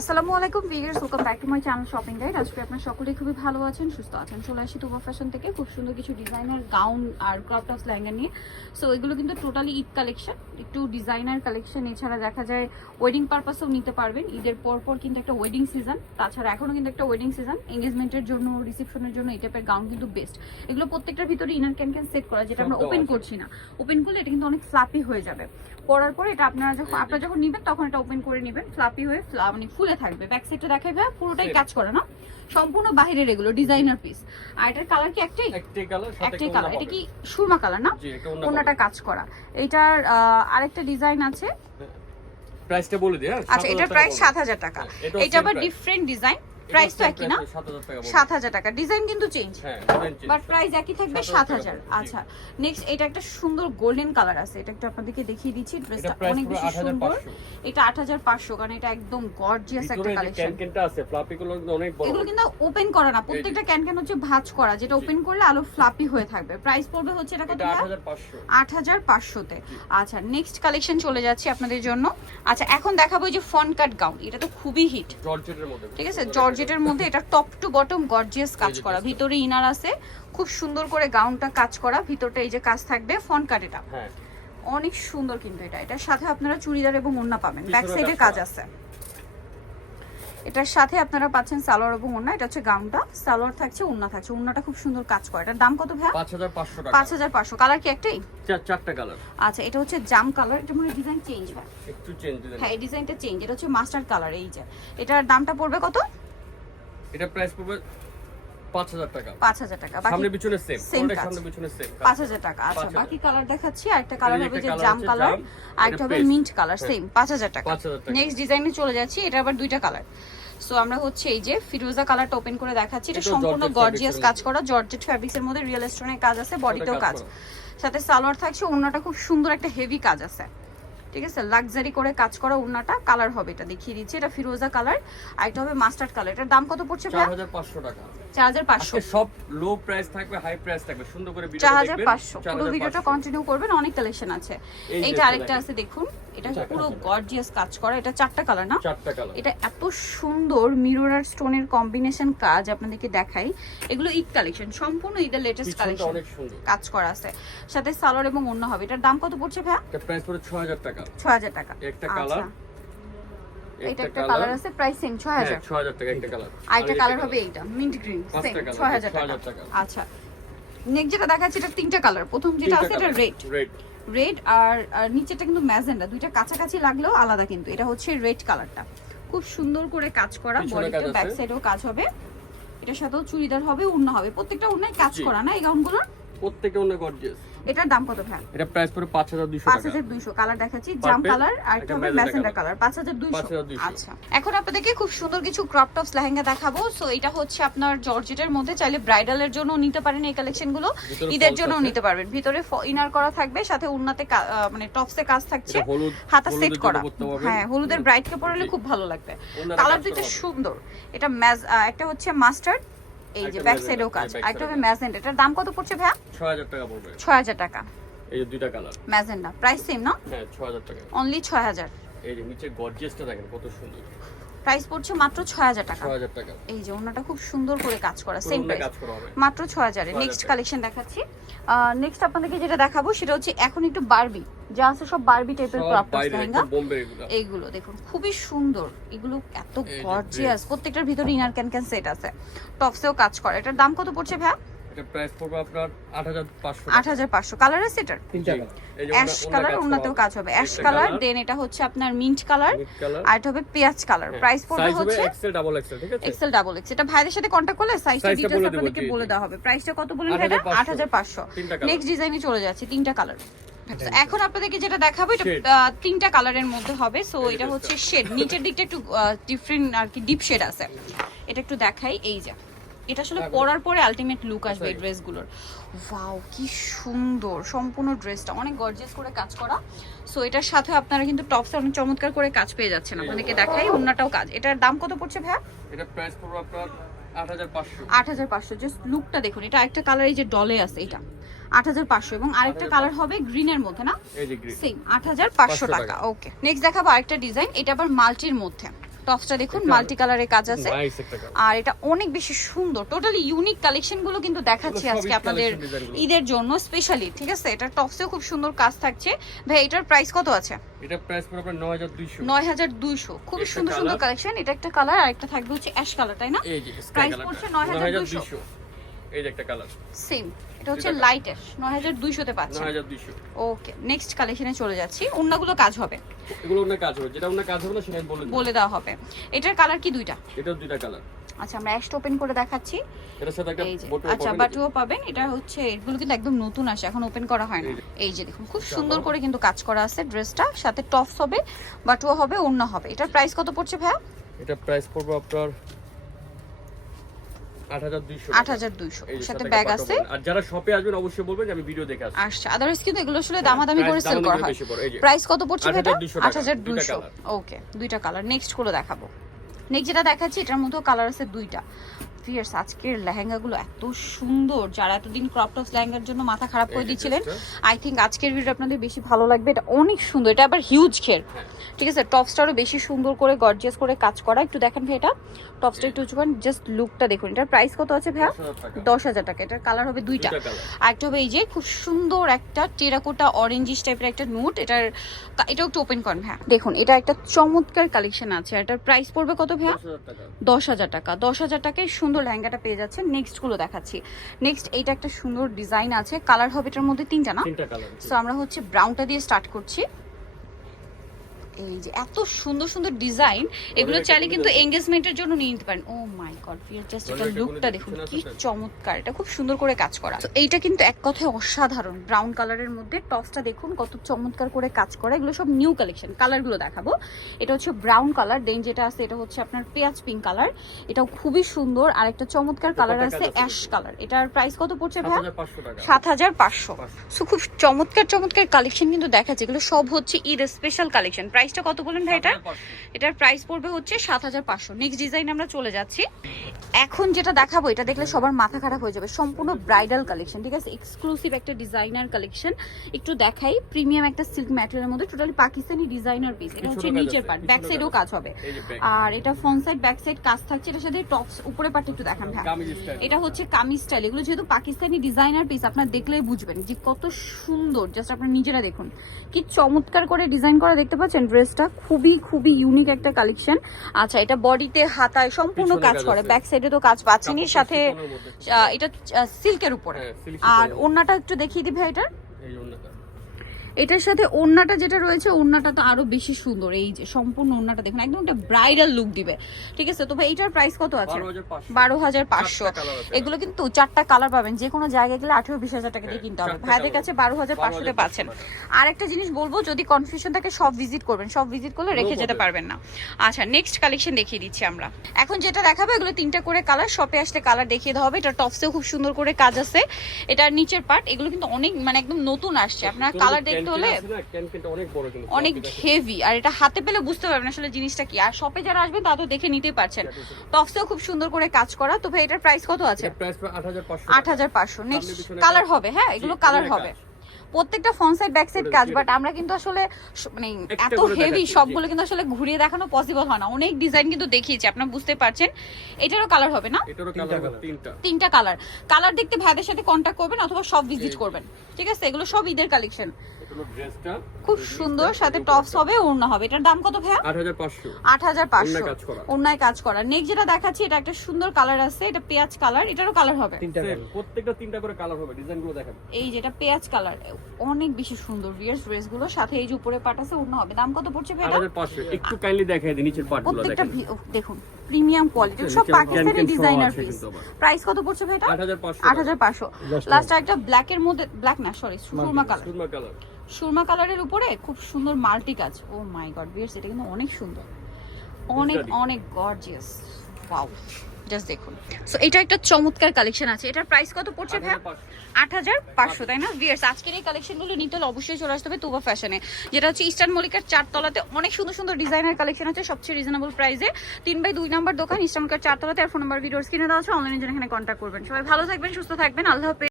আসসালামু আলাইকুম viewers, welcome back to my channel shopping guide. আজকে আপনারা সকলেই খুবই ভালো আছেন, সুস্থ আছেন। চলে আসি তুবা ফ্যাশন থেকে খুব সুন্দর কিছু ডিজাইনার গাউন আর ক্রপ টপস লেহেঙ্গা নিয়ে। সো এগুলো কিন্তু টোটালি ঈদ কালেকশন, একটু ডিজাইনার কালেকশন। এছাড়া দেখা যায় ওয়েডিং পারপাসেও নিতে পারবেন। ঈদের পর কিন্তু একটা ওয়েডিং সিজন, তাছাড়া এখনও কিন্তু একটা ওয়েডিং সিজন, এঙ্গেজমেন্টের জন্য, রিসেপশনের জন্য এই টাইপের গাউন কিন্তু বেস্ট। এগুলো প্রত্যেকটার ভিতরে ইনার ক্যান সেট করা, যেটা আমরা ওপেন করছি না। ওপেন করলে এটা কিন্তু অনেক ফ্লাপি হয়ে যাবে। পরার পরে এটা আপনারা যখন নিবেন তখন এটা ওপেন করে নেবেন, ফ্লাপি হয়ে মানে ফুলে থাকবে। ব্যাক সাইডটা দেখাবে পুরোটাই কাজ করে না, সম্পূর্ণ বাহিরের এগুলো ডিজাইনার পিস। আর এটার কালার কি একটাই কালার? এটা কি সুরমা কালার না? ওনাটা কাজ করা। এটার আরেকটা ডিজাইন আছে, প্রাইসটা বলে দিই। আচ্ছা, এটার প্রাইস ৭০০০ টাকা। এটা আবার ডিফারেন্ট ডিজাইন, প্রাইস তো একই না? ৭০০০ টাকা। ডিজাইন কিন্তু চেঞ্জ, বাট প্রাইস একই থাকবে ৭০০০। আচ্ছা, নেক্সট এটা একটা সুন্দর গোল্ডেন কালার আছে, এটা একটু আপনাদেরকে দেখিয়ে দিচ্ছি। ড্রেসটা অনেক বেশি সুন্দর। এটা ৮৫০০, কারণ এটা একদম গর্জিয়াস একটা কালেকশন। ক্যানটা আছে, ফ্লাপি গুলো অনেক বড়। এগুলো কিন্তু ওপেন করা না, প্রত্যেকটা ক্যান হচ্ছে ভাঁজ করা, যেটা ওপেন করলে আলো ফ্লাপি হয়ে থাকবে। প্রাইস পড়বে হচ্ছে এটা কত? ৮৫০০ তে। আচ্ছা, নেক্সট কালেকশন চলে যাচ্ছে আপনাদের জন্য। আচ্ছা, এখন দেখাবো যে ফন কাট গাউন। এটা তো খুবই হিট, জর্জেটের মধ্যে। ঠিক আছে, জর্জেটের মধ্যে। এটা টপ টু বটম গর্জিয়াস কাজ করা, ভিতরে ইনার আছে, খুব সুন্দর করে গাউনটা কাজ করা, ভিতরটা এই যে কাজ থাকবে ফন কাট। এটা অনেক সুন্দর কিন্তু এটার সাথে আপনারা চুড়িদার এবং ওড়না পাবেন। ব্যাক সাইডে কাজ আছে, এটার সাথে আপনারা পাচ্ছেন সালোয়ার এবং ওড়না। এটা হচ্ছে গাউনটা, সালোয়ার থাকছে, ওড়না থাকছে। ওড়নাটা খুব সুন্দর কাজ করা। এটার দাম কত ভাই? ৫৫০০ টাকা। ৫৫০০। কালার কি একটাই? চারটা কালার। আচ্ছা, এটা হচ্ছে জাম কালার। এটা মানে ডিজাইন চেঞ্জ হয়, একটু চেঞ্জ দিবেন। হ্যাঁ, এই ডিজাইনটা চেঞ্জ। এটা হচ্ছে মাস্টার্ড কালার। এই যে এটার দামটা পড়বে কত? এটা প্রাইস পড়বে ৫০০০ টাকা। ৫০০০ টাকা। সামনে পিছনে সেম, সামনে পিছনে সেম। ৫০০০ টাকা। আচ্ছা, বাকি কালার দেখাচ্ছি। আরেকটা কালার হবে যে জাম কালার, আরেকটা হবে মিন্ট কালার, সেম ৫০০০ টাকা। নেক্সট ডিজাইনে চলে যাচ্ছি। এটা আবার দুইটা কালার। সো আমরা হচ্ছে এই যে ফিরোজা কালারটা ওপেন করে দেখাচ্ছি। এটা সম্পূর্ণ গর্জিয়াস কাজ করা, জর্জেট ফ্যাব্রিক্স এর মধ্যে রিয়েল স্টোনের কাজ আছে, বডিতেও কাজ, সাথে সালোয়ার থাকছে। ওড়নাটা খুব সুন্দর একটা হেভি কাজ আছে, ঠিক আছে, লাক্সারি করে কাজ করা ওড়নাটা। কালার হবে, এটা দেখিয়ে দিচ্ছি, এটা ফিরোজা কালার, আর এটা হবে মাস্টার্ড কালার। এটার দাম কত পড়ছে ভাই? ৪৫০০ টাকা। ৪৫০০। সব লো প্রাইস থাকবে, হাই প্রাইস থাকবে। সুন্দর করে ভিডিও দেখবেন। ৪৫০০। পুরো ভিডিওটা কন্টিনিউ করবেন, অনেক কালেকশন আছে। এইটা আরেকটা আছে, দেখুন, এটা পুরো গর্জিয়াস কাজ করা। এটা চারটা কালার না? চারটা কালার। এটা এত সুন্দর মিরর আর স্টোনের কম্বিনেশন কাজ, আপনাদেরকে দেখাই। এগুলো ঈদ কালেকশন, সম্পূর্ণ ঈদের লেটেস্ট কালেকশন, অনেক সুন্দর কাজ করা আছে, সাথে সালোয়ার এবং ওড়না হবে। এটার দাম কত পড়ছে ভাই? এটা প্রাইস পড়ে ৬০০০ টাকা। ৬০০০ টাকা। একটা কালার, এটা একটা কালার আছে, প্রাইস সেম ৬০০০। ৬০০০ টাকা একটা কালার। আরেকটা কালার হবে এইটা মিন্ট গ্রিন, সেম ৬০০০ টাকা। আচ্ছা, নেক্সট যেটা দেখাচ্ছি, এটা তিনটা কালার। প্রথম যেটা আছে এটা রেড আর নিচেটা কিন্তু ম্যাজেন্ডা, দুইটা কাছাকাছি লাগলেও আলাদা, কিন্তু এটা হচ্ছে রেড কালারটা। খুব সুন্দর করে কাজ করা, বডিতে ব্যাক সাইডেও কাজ হবে। এটার সাথেও চুড়িদার হবে, ওড়না হবে, প্রত্যেকটা ওড়নায় কাজ করা না এই গাউনগুলোর? প্রত্যেকটা ওড়না গর্জিয়াস। এটার দাম কত ভাই? এটা প্রাইস পড়ে ৫২০০ টাকা। ৫২০০। কালার দেখাচ্ছি, জাম কালার আর একটা হবে ম্যাজেন্ডা কালার, ৫২০০। আচ্ছা, এখন আপনাদেরকে খুব সুন্দর কিছু ক্রপ টপস লেহেঙ্গা দেখাবো। সো এটা হচ্ছে আপনার জর্জেটের মধ্যে, চাইলে ব্রাইডালের জন্য নিতে পারেন এই কালেকশনগুলো, ঈদের জন্যও নিতে পারবেন। ভিতরে ইনার করা থাকবে, সাথে উন্নাতে মানে টপসে কাজ থাকছে, হাতা সেট করা। হ্যাঁ, হলুদের ব্রাইডকে পরালে খুব ভালো লাগবে। কালার দুটো সুন্দর। এটা একটা হচ্ছে মাস্টার্ড, এই যে ব্যাক সাইডেও কাজ, একটা হবে ম্যাজেন্ডা। এটার দাম কত পড়ছে ভাই? ৬০০০ টাকা পড়বে। ৬০০০ টাকা। এই যে দুইটা কালার ম্যাজেন্ডা, প্রাইস সেম না? হ্যাঁ, ৬০০০ টাকা। অনলি ৬০০০। এই যে নিচে গর্জিয়াসটা দেখেন কত সুন্দর। প্রাইস পড়ছে মাত্র ৬০০০ টাকা। ৬০০০ টাকা। এই যে ওনাটা খুব সুন্দর করে কাজ করা, সেম প্রাইস, কাজ করা হবে মাত্র ৬০০০ এ। নেক্সট কালেকশন দেখাচ্ছি। নেক্সট আপনাদেরকে যেটা দেখাবো সেটা হচ্ছে এখন একটু বারবি, যা আছে সব বারবি টাইপের ক্রপ টপস লেহেঙ্গা। এইগুলো দেখুন, খুবই সুন্দর, এগুলো এত গর্জিয়াস। প্রত্যেকটার ভিতরে ইনার ক্যান সেট আছে, টপসেও কাজ করা। এটার দাম কত পড়ছে ভাই? এটা প্রাইস পড়বে আপনার ৮৫০০। ৮৫০০। কালার আছে এটার তিনটা অ্যাশ কালার, ওনাতেও কাজ হবে অ্যাশ কালার, দেন এটা হচ্ছে আপনার মিন্ট কালার, আর এটা হবে পেঁয়াজ কালার। প্রাইস পড়বে হচ্ছে এক্সেল ডাবল এক্সেল, ঠিক আছে, এক্সেল ডাবল এক্স। এটা ভাইদের সাথে কন্টাক্ট করলে সাইজটা ডিটেইলস আপনাদেরকে বলে দেওয়া হবে। প্রাইসটা কত বলেন ভাইরা? ৮৫০০। নেক্সট ডিজাইনে চলে যাচ্ছে, তিনটা কালার। এখন আপনাদেরকে যেটা দেখাবো এটা তিনটা কালারের মধ্যে হবে। সো এটা হচ্ছে শেড, নিচের দিকটা একটু ডিফারেন্ট আর কি, ডিপ শেড আছে। এটা একটু দেখাই, এই যে এটা আসলে পরার পরে আলটিমেট লুক আসবে এই ড্রেসগুলোর। ওয়াও, কি সুন্দর, সম্পূর্ণ ড্রেসটা অনেক গর্জিয়াস করে কাজ করা। সো এটার সাথে আপনারা কিন্তু টপসে অনেক চমৎকার করে কাজ পেয়ে যাচ্ছেন। আপনাদেরকে দেখাই, ওন্নাটাও কাজ। এটার দাম কত পড়ছে ভাই? এটা প্রাইস পড়বে আপনার ৮৫০০। ৮৫০০। জাস্ট লুকটা দেখুন, এটা একটা কালার এই যে ডলে আছে, এটা ৮৫০০ এবং আরেকটা কালার হবে গ্রিনের মধ্যে, না? এই যে গ্রিন, সেম ৮৫০০ টাকা। ওকে, নেক্সট দেখাবো আরেকটা ডিজাইন, এটা আবার মাল্টির মধ্যে। টপসটা দেখুন মাল্টি কালারের কাজ আছে নাইস একটা কালার। আর এটা অনেক বেশি সুন্দর, টোটালি ইউনিক কালেকশন গুলো কিন্তু দেখাচ্ছি এগুলো সব আজকে ঈদ আপনাদের collection design গুলো। ঈদের জন্য স্পেশালি, ঠিক আছে? এটা টপসেও খুব সুন্দর কাজ থাকছে। ভাই এটার প্রাইস কত আছে? এটা প্রাইস পড়বে আপনার 9200। 9200, খুব একটা সুন্দর সুন্দর colour। কালেকশন। এটা একটা কালার আর একটা থাকবে হচ্ছে অ্যাশ কালার, তাই না? এই যে স্কাই Price কালারটা পড়ছে 9200 এই যে একটা কালার সেম, এটা হচ্ছে এটা colour। লাইট অ্যাশ, 9200 তে পাচ্ছেন। 9200। ওকে, নেক্সট কালেকশনে চলে যাচ্ছি। ওন্নাগুলো কাজ হবে, এগুলো অন্য কাজ হবে, যেটা অন্য কাজ হবে না সেটা আমি বলে দেব। বলে দেওয়া হবে। এটার কালার কি দুইটা? এটার দুইটা কালার। আচ্ছা, আমরা অ্যাশটা ওপেন করে দেখাচ্ছি। এটার সাথে একটা এই যে বটু আচ্ছা, বাটুও পাবেন। এটা হচ্ছে, এগুলো কিন্তু একদম নতুন আসে, এখন ওপেন করা হয় না। এই যে দেখুন খুব সুন্দর করে কিন্তু কাজ করা আছে ড্রেসটা, সাথে টপস হবে, বাটুও হবে, ওড়না হবে। এটার প্রাইস কত পড়ছে ভাইয়া? এটা প্রাইস পড়বে আপনার 8200। 8200, এই যে সাথে একটা ব্যাগ পাটা আছে। বলবেন। আর যারা শপে আসবেন অবশ্যই বলবেন যে আমি ভিডিও দেখে আসছি। আচ্ছা, আদারওয়াইজ কিন্তু এগুলো আসলে দামাদামি করে price সেল করা দামাদামি হয়। বেশি পড়ে, এই যে। প্রাইস কত পড়ছে এটা? 8200 টাকা, 8200। দুইটা colour। ওকে, দুইটা কালার। নেক্সট গুলো দেখাবো। নেক্সট যেটা দেখাচ্ছি এটার মধ্যেও কালার আছে দুইটা। ফিয়ার্স, আজকের লেহেঙ্গাগুলো এত সুন্দর, যারা এতদিন ক্রপ টপস লেহেঙ্গার জন্য মাথা খারাপ করে এই যে দিচ্ছিলেন, dressটা। আই থিঙ্ক আজকের ভিডিও আপনাদের বেশি ভালো লাগবে। এটা অনেক সুন্দর, এটা আবার হিউজ ঘের, হ্যাঁ। ঠিক আছে? টপসটারও বেশি সুন্দর করে গর্জিয়াস করে কাজ করা। একটু দেখেন ভাই, এটা টপসটা একটু উঁচু করেন, জাস্ট লুকটা দেখুন। এটার প্রাইস কত আছে ভাইয়া? 10,000 টাকা। 10,000 টাকা। এটার কালার হবে দুইটা। দুইটা কালার। আর একটা হবে এই যে খুব সুন্দর একটা টেরাকোটা অরেঞ্জিশ টাইপের একটা নোট। এটাও একটু ওপেন করেন ভাইয়া। দেখুন এটা একটা চমৎকার কালেকশন আছে। এটার প্রাইস পড়বে কত ভাইয়া? 10,000 টাকা। 10,000 টাকা। 10,000 টাকায় সুন্দর লেহেঙ্গাটা পেয়ে যাচ্ছেন। নেক্সট গুলো দেখাচ্ছি। নেক্সট এইটা একটা সুন্দর ডিজাইন আছে, কালার হবে এটার মধ্যে তিনটা, না? তিনটা কালার। সো আমরা হচ্ছে ব্রাউনটা দিয়ে স্টার্ট করছি। এই যে এত সুন্দর সুন্দর ডিজাইন, এগুলো চাইলে কিন্তু এঙ্গেজমেন্টের জন্য নিয়ে নিতে পারেন। ও মাই গড, ফিয়ার জাস্ট এটা লুকটা দেখুন কি চমৎকার, এটা খুব সুন্দর করে কাজ করা। তো এইটা কিন্তু এক কথায় অসাধারণ, ব্রাউন কালারের মধ্যে টপসটা দেখুন কত চমৎকার করে কাজ করা। এগুলো সব নিউ কালেকশন। কালারগুলো দেখাবো। এটা হচ্ছে ব্রাউন কালার, দেন যেটা আছে এটা হচ্ছে আপনার পেঁয়াজ পিঙ্ক কালার, এটাও খুবই সুন্দর। আর একটা চমৎকার কালার আছে অ্যাশ কালার। এটার প্রাইস কত পড়ছে ভাই? 7,500 টাকা। 7,500। সো খুব চমৎকার চমৎকার কালেকশন কিন্তু দেখাচ্ছে। এগুলো সব হচ্ছে ঈদ স্পেশাল কালেকশন। প্রাইসটা কত বলেন ভাই এটা? 7,500 এটার প্রাইস পড়বে হচ্ছে 7,500। নেক্সট ডিজাইন আমরা চলে যাচ্ছি। এখন যেটা দেখাবো এটা দেখলে সবার মাথা খারাপ হয়ে যাবে, সম্পূর্ণ ব্রাইডাল কালেকশন, ঠিক আছে? এক্সক্লুসিভ একটা ডিজাইনার কালেকশন। একটু দেখাই, প্রিমিয়াম একটা সিল্ক ম্যাটেরিয়ালের মধ্যে টোটালি পাকিস্তানি ডিজাইনার পিস। এটা হচ্ছে নিচের পার্ট, ব্যাক সাইডেও কাজ হবে। এই যে back। আর এটা ফ্রন্ট সাইড ব্যাক সাইড কাজ থাকছে। এটার সাথে টপস উপরে পার্টটা একটু দেখান ভাই। কামিজ স্টাইল। এটা হচ্ছে কামিজ স্টাইল। এগুলো যেহেতু পাকিস্তানি ডিজাইনার পিস, আপনারা দেখলেই বুঝবেন যে কত সুন্দর। জাস্ট আপনারা নিজেরা দেখুন কি চমৎকার করে ডিজাইন করা, দেখতে পাচ্ছেন ড্রেসটা খুবই খুবই ইউনিক একটা কালেকশন। আচ্ছা, এটা বডিতে হাতায় সম্পূর্ণ পিছনে কাজ কাজ করে, আছে। ব্যাক সাইডে তো কাজ পাচ্ছেন। এর সাথে শিফনের মধ্যে। এটা সিল্কের উপরে। হ্যাঁ, silk আর এর উপরে। ওড়নাটা একটু দেখিয়ে দিই ভাই। এই ওড়নাটা। এটার সাথে ওড়নাটা যেটা রয়েছে, ওড়নাটা তো আরো বেশি সুন্দর। এই যে সম্পূর্ণ ওড়নাটা দেখুন, একদম একটা ব্রাইডাল লুক দিবে, ঠিক আছে? তো ভাই এটার প্রাইস কত আছে? 12,500 12,500। চারটা colour আছে। এগুলো কিন্তু চারটা কালার পাবেন, যে কোনো জায়গায় গেলে 18-20,000 টাকা দিয়ে কিনতে হবে। চারটা ভাইদের colour। কাছে 12,500 তে পাচ্ছেন। আর একটা জিনিস বলবো, যদি কনফিউশন থাকে সব ভিজিট করবেন, সব ভিজিট করলে রেখে যেতে problem। পারবেন না। আচ্ছা, নেক্সট কালেকশন দেখিয়ে দিচ্ছি আমরা। এখন যেটা দেখাবো এগুলো তিনটা করে কালার, শপে আসলে কালার দেখিয়ে দেওয়া হবে। এটা টপসেও খুব সুন্দর করে কাজ আছে। এটার নিচের পার্ট, এগুলো কিন্তু অনেক মানে একদম নতুন আসছে। আপনার কালার দেখতে হলে ক্যানকেনটা অনেক বড় কিন্তু। অনেক হেভি, আর এটা হাতে পেলে বুঝতে পারবেন আসলে জিনিসটা কি। আর শপে যারা আসবেন তা তো দেখে নিতেই পারছেন। টপসেও খুব সুন্দর করে কাজ করা। তো ভাই এটার প্রাইস কত আছে? এর প্রাইস 8,500 8,500। নেক্সট পিছনে কালার কাজ। হবে, হ্যাঁ এগুলো জি, কালার পিছনে হবে। কাজ। প্রত্যেকটা ফ্রন্ট সাইড ব্যাক সাইড কাজ, বাট আমরা কিন্তু আসলে মানে একটা এত করে হেভি দেখাচ্ছি, সবগুলো কিন্তু আসলে ঘুরিয়ে দেখানো পসিবল হয় না। অনেক ডিজাইন কিন্তু দেখিয়েছি, আপনারা বুঝতে পারছেন। এটারও কালার হবে না? এটারও কালার হবে তিনটা। তিনটা কালার। কালার দেখতে ভাইদের সাথে কন্ট্যাক্ট করবেন অথবা সব ভিজিট করবেন, ঠিক আছে? এগুলো সব ঈদের কালেকশন, এটা হলো ড্রেসটা। খুব সুন্দর। সাথে টপস হবে, ওড়না হবে। এটার দাম কত ভাইয়া? 8,500 8,500। ওড়নায় কাজ করা। ওড়নায় কাজ করা। নেক্সট যেটা দেখাচ্ছি এটা একটা সুন্দর কালার আছে, এটা পেঁয়াজ কালার। এটারও কালার হবে। Same, প্রত্যেকটা তিনটা করে কালার হবে। ডিজাইনগুলো দেখেন। এই যেটা পেঁয়াজ কালার, অনেক বেশি সুন্দর ভিয়ার্স ড্রেসগুলো। সাথে এই যে উপরে পাট আছে, ওড়না হবে। দাম কত পড়ছে ভাই এটা? 8,500। একটু কাইন্ডলি দেখাই দিই নিচের পার্টগুলো প্রত্যেকটা দেখেন। দেখুন প্রিমিয়াম কোয়ালিটি, সব নিচে পাকিস্তানি ক্যানকেন সহ ডিজাইনার আছে পিস। কিন্তু আবার। প্রাইস কত পড়ছে ভাই এটা? 8,500 8,500। লাস্ট একটা ব্ল্যাক এর মধ্যে, ব্ল্যাক না sorry, Surma colour. Surma colour. Surma কালারের উপরে খুব সুন্দর মাল্টি কাজ। ও মাই গড ভিয়ার্স, এটা কিন্তু অনেক সুন্দর, অনেক অনেক গর্জিয়াস। ওয়াও, জাস্ট দেখুন। সো এটা একটা চমৎকার কালেকশন আছে। এটার প্রাইস কত পড়ছে ভাই? 8,500, তাই না? ভিয়ার্স আজকের এই কালেকশনগুলো নিতে হলে অবশ্যই চলে আসতে হবে তুবা ফ্যাশনে, যেটা হচ্ছে ইস্টার্ন মল্লিকার 4 তলাতে। অনেক সুন্দর সুন্দর ডিজাইনার কালেকশন আছে সবচেয়ে রিজনেবল প্রাইসে। 3/2 নাম্বার দোকান, ইস্টার্ন মল্লিকার 4 তলাতে। আর ফোন নাম্বার ভিডিওর স্ক্রিনে দেওয়া আছে। অনলাইনের জন্য এখানে কন্ট্যাক্ট করবেন। সবাই ভালো থাকবেন, সুস্থ থাকবেন। আল্লাহ হাফেজ।